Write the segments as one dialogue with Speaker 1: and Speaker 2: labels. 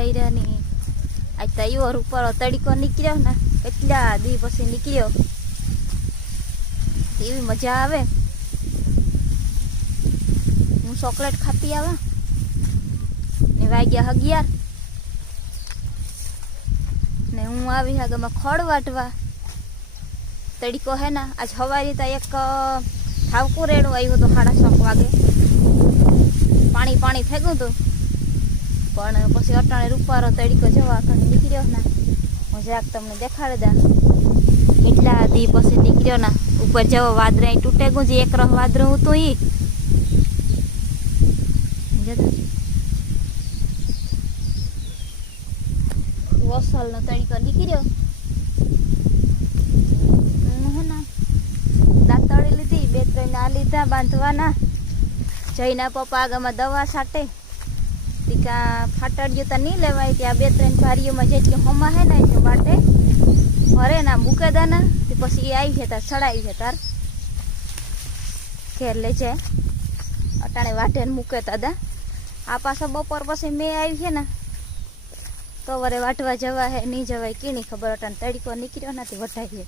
Speaker 1: બધાય દાયરાની આજ તો ઈવર ઉપર તડકો નીકળ્યો ને, એટલા દી પછી નીકળ્યો. એવી મજા આવે. હું ચોકલેટ ખાતી આવા. ને વાગ્યા અગિયાર. ને હું આવી આગળમાં ખડ વાટવા. તડીકો હે ને, આજ હવારી તો એક ઠાવકું રેડું આવ્યું હતું સાડા છ વાગે. પાણી પાણી થઈ ગયું હતું. પણ પછી અટાણે રૂપારો તડકો જવા અટાણે નીકળ્યો ને. હું જરાક તમને દેખાડી દા. કેટલા દી પછી નીકળ્યો ને. ઉપર જવો વાદરા તૂટે ગુંજી, એક રહ વાદરું હતું ઈ. વસલનો તડીકો નીકળ્યો. ને? દાંતળી લીધી, બે ત્રણ આ લીધા બાંધવાના. જઈના પપ્પા આગળમાં દવા છાંટે. ટીકા ફાટડ્યું તો નહીં લેવાય ત્યાં બે ત્રણ ભારીઓમાં જેટલી હમા હે ને એટલું વાટે ભરે ના મૂકે દાના પછી એ આવી છે તાર સડાવી છે તાર. ઘેર લે છે અટાણે ને મૂકે તા આ પાછો બપોર પછી મેં આવી છે ને, તો વરે વાટવા જવા હે, નહીં જવાય, કીની ખબર? અટાણે તડીકો નીકળ્યો નથી વટાવીએ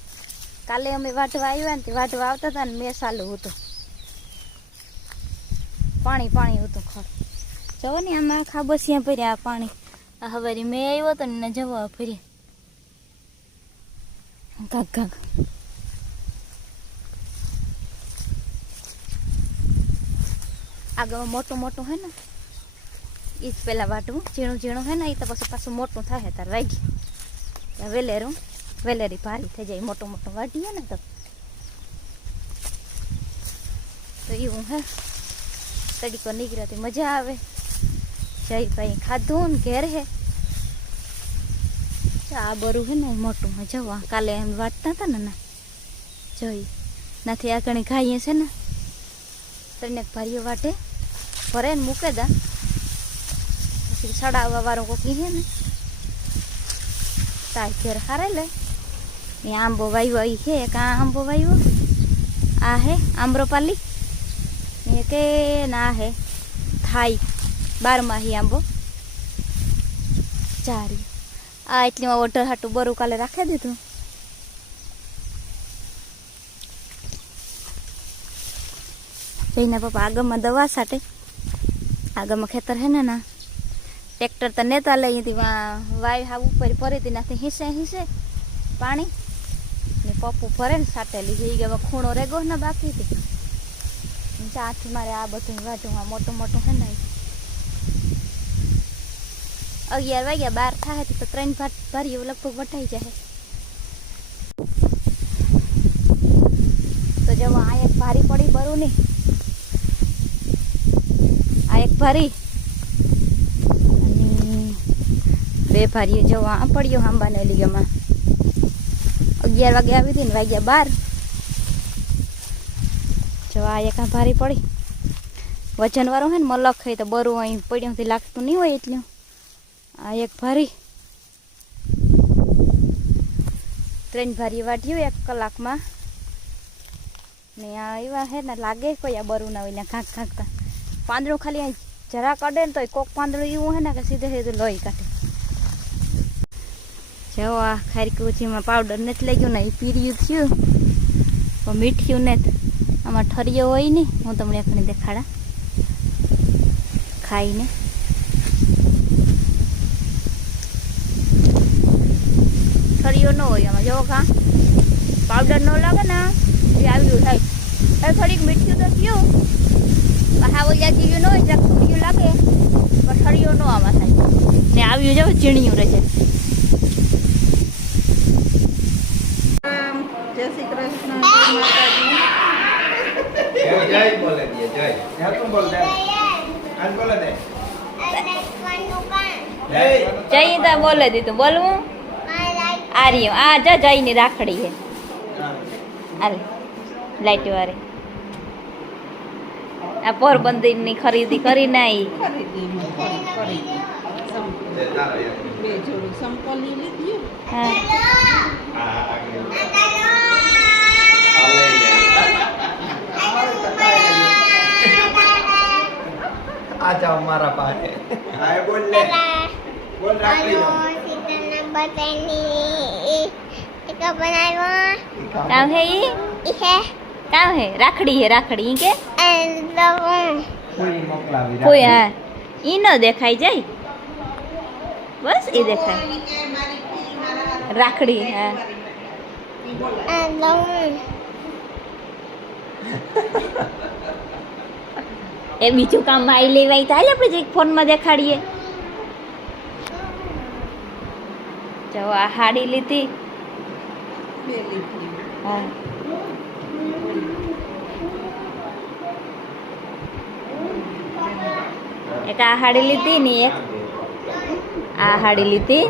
Speaker 1: કાલે અમે વાટવા આવ્યા ને, તે વાટવા આવતા હતા ને, મેં સાલું હતું. પાણી પાણી હતું ખર. જવો ને આમાં ખાબસિયા ભર્યા આ પાણી. આ હવારી મેં આવ્યો તો ને જવા ફર્યા ગાગ ગાગ. આગળ મોટું મોટું હે ને એ જ પેલા વાટવું ઝીણું ઝીણું હે ને એ તો પછી પાછું મોટું થાય તાર વાગી. ત્યાં વેલેરું, વેલેરી ભારી થઈ જાય મોટું મોટું વાટીએ ને તો. તો એવું હે તડીકો નીકળ્યો મજા આવે. જઈ ભાઈ ખાધું ને ઘેર હે. આ બરું હે ને મોટું જવા કાલે એમ વાંચતા હતા ને ના. જોઈ, નથી આ ઘણી ખાઈએ છે ને. તને ભારીઓ વાટે. ભરે ને મૂકે દા. પછી સડાવવા વાળો કોકી હે ને. તાર ઘેર હારે લે. ને આંબો વાવ્યો ઈ છે એક આ આંબો વાવ્યો આ હે આમ્રપાલી ને કે ના હે. થાઈ. બારમાહી આંબો ચારી આ એટલીમાં વોટર હાટું બરું કાલે રાખી દીધું. જઈને પપ્પા આગળમાં દવા સાટે આગળમાં ખેતર હે ને ના. ટ્રેક્ટર તો નેતા લઈ હતી વાય હા ઉપર ફરી હતી, નાથી હિસે હિસે પાણી. ને પપ્પુ ફરે ને સાટેલી જઈ ગયા ખૂણો રેગો ને બાકી હતી. ચાથી મારે આ બધું વાઢું, આ મોટું મોટું હે ને. અગિયાર વાગ્યા બાર થાય તો ત્રણ ભાત ભારીઓ લગભગ વટાઈ જાય. તો જો આ એક ભારી પડી બરું નહીં આ એક ભારી. બે ભારીઓ જો આ પડ્યો આંબાને લીગામાં અગિયાર વાગે આવી હતી ને વાગ્યા બાર. જો આ એક આ ભારી પડી. વજનવાળું હોય ને મલખ હોય તો બરું અહીં પડ્યું લાગતું નહીં હોય એટલું. આ એક ભારી. ત્રણ ભારી વાઢ્યું એક કલાકમાં. ને આ એવા હે ને લાગે કોઈ આ બરું ના હોય ને કાંક કાંકતા પાંદડું ખાલી જરા કાઢે ને તો કોક પાંદડું એવું હે ને કે સીધે સીધું લોહી કાઢે. જો આ ખારી કુચીમાં પાવડર નથી લાગ્યું ને એ પીર્યું થયું. પણ મીઠ્યું ને આમાં ઠરિયો હોય ને, હું તમને એકને દેખાડા. ખાઈને. ઠરિયો ન હોય આમાં. જો ખા પાવડર ન લાગે ને એ આવ્યું થાય. હવે થોડીક મીઠું તો થયું. પણ હા ઓલા જીવ્યું ન હોય જરાક ઠરિયું લાગે પણ ઠરિયો ન આમાં થાય. ને આવ્યું જો ઝીણિયું રહે છે.
Speaker 2: જય શ્રી કૃષ્ણ જય
Speaker 3: જય જય બોલે દે જય. જય તું બોલ દે આજ બોલે દે. જય.
Speaker 1: જઈ બોલે દીધું બોલવું આ રહ્યો. આ જા જઈને રાખડી હે હાલ લાઈટ વારે આ પોરબંદરની ખરીદી કરી નાઈ
Speaker 3: આ જાઓ મારા પાસે. બોલ લે બોલ રાખડી દો.
Speaker 1: કામ હે ઈ? કામ હે. રાખડી હે રાખડી કે?
Speaker 3: કોઈ મોકલાવી
Speaker 1: કોઈ હા. ઈ ન દેખાય જાય. બસ ઈ દેખાય. રાખડી હા. એ બીજું કામ આવી લેવાય તો હાલે આપણે જરીક ફોનમાં દેખાડીએ. જો આ હાડી લીધી. હા. એક આ હાડી લીધી ને એક આ હાડી લીધી.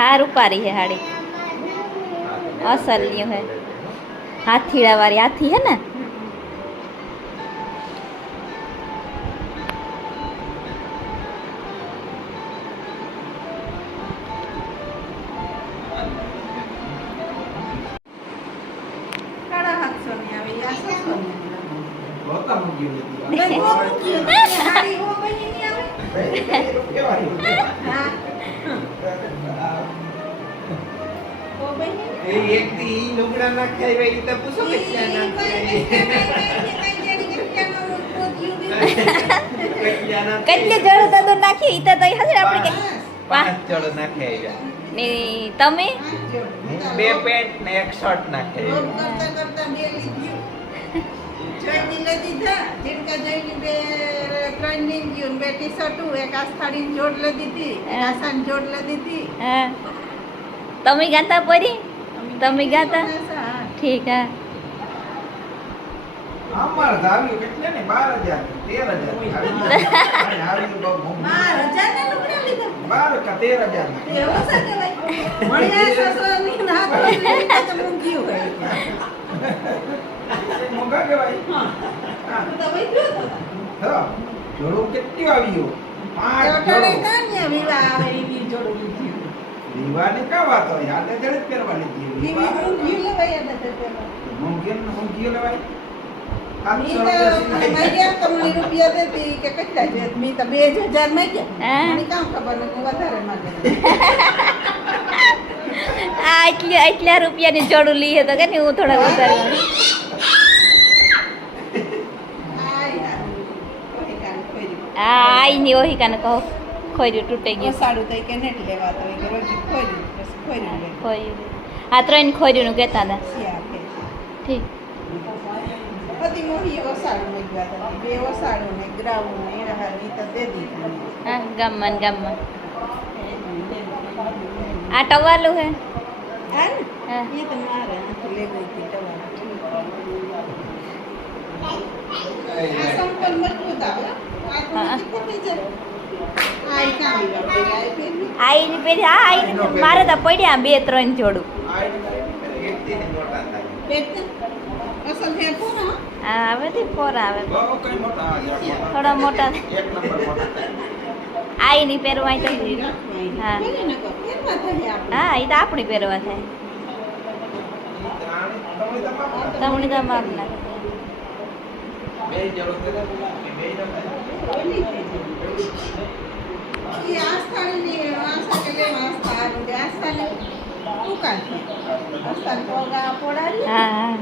Speaker 1: આ રૂપારી હે હાડી. અસલ હે. હાથીડા વાળી હાથી હે ને?
Speaker 3: દીધી.
Speaker 2: ભાઈ બહુ મૂક્યું. એ હાડી બહુ બની ની આવે
Speaker 3: ભાઈ, કઈ રૂપિયા વાળી?
Speaker 2: હા બહુ બની ની.
Speaker 3: એ એક દી ઈ લુગડા નાખ્યા હોય ઈ તો પૂછો કે ક્યાં નાખ્યા ક્યાં
Speaker 1: કેટલી જળ તો નાખી ઈ જઈને બે ટ્રેનિંગ ગયું બે
Speaker 3: ટી શર્ટું એક
Speaker 1: ને જોડ
Speaker 3: બે પેન્ટ ને એક શર્ટ નાખ્યા
Speaker 1: હા. તમે ગાતા પરી? તમે ગાતા ઠીક હા.
Speaker 3: અમાર ધાર્યું કેટલે ને? બાર હજાર તેર હજાર આવ્યું બહુ મોંઘું. બાર કા હજાર મોંઘા કહેવાય. હા. હા. જોડું કેટલું આવ્યું? પાંચ જોડું. વિવાહની કા વાત હોય? યાદ જડે જ પહેરવા લીધી વિવાહ. સિલાઈ.
Speaker 2: બે હજારમાં ગયા
Speaker 1: હા.
Speaker 2: મને કામ ખબર નથી વધારે માંગે.
Speaker 1: આ એટલી એટલા રૂપિયાની જોડું લઈએ તો કે હું થોડા વધારે
Speaker 2: હા
Speaker 1: આઈ આઈની ઓહી કાને કહો. ખોર્યું તૂટી ગયું.
Speaker 2: સારું થઈ કે નેટ લેવાતો હોય કે રોજ ખોર્યું પછી ખોર્યું
Speaker 1: ખોર્યું આ ત્રણ ખોર્યું કહેતા હતા. ઠીક.
Speaker 2: બધી મોહી ઓસાડું લઈ ગયા હતા. બે ઓસાડું ને ગ્રાઉન્ડ ને એના હાલ તો દે દીધું.
Speaker 1: હા ગામમાં ગામમાં. આ ટવાલું હે? આઈની પેલી હા આઈ મારે તો પડ્યા બે ત્રણ જોડું
Speaker 3: આ એકથી ને મોટા થાય
Speaker 2: પહેરતે અસલ હે પૂરા
Speaker 1: હા હવે થી ફોર આવે
Speaker 3: બહુ કઈ મોટા આવે છે.
Speaker 1: થોડા મોટા
Speaker 3: એક નંબર મોટા થાય
Speaker 1: આઈની પહેરવાય તો હા. હા એ તો આપણી પહેરવા થાય. તમણી તો માપ ના. હા હા.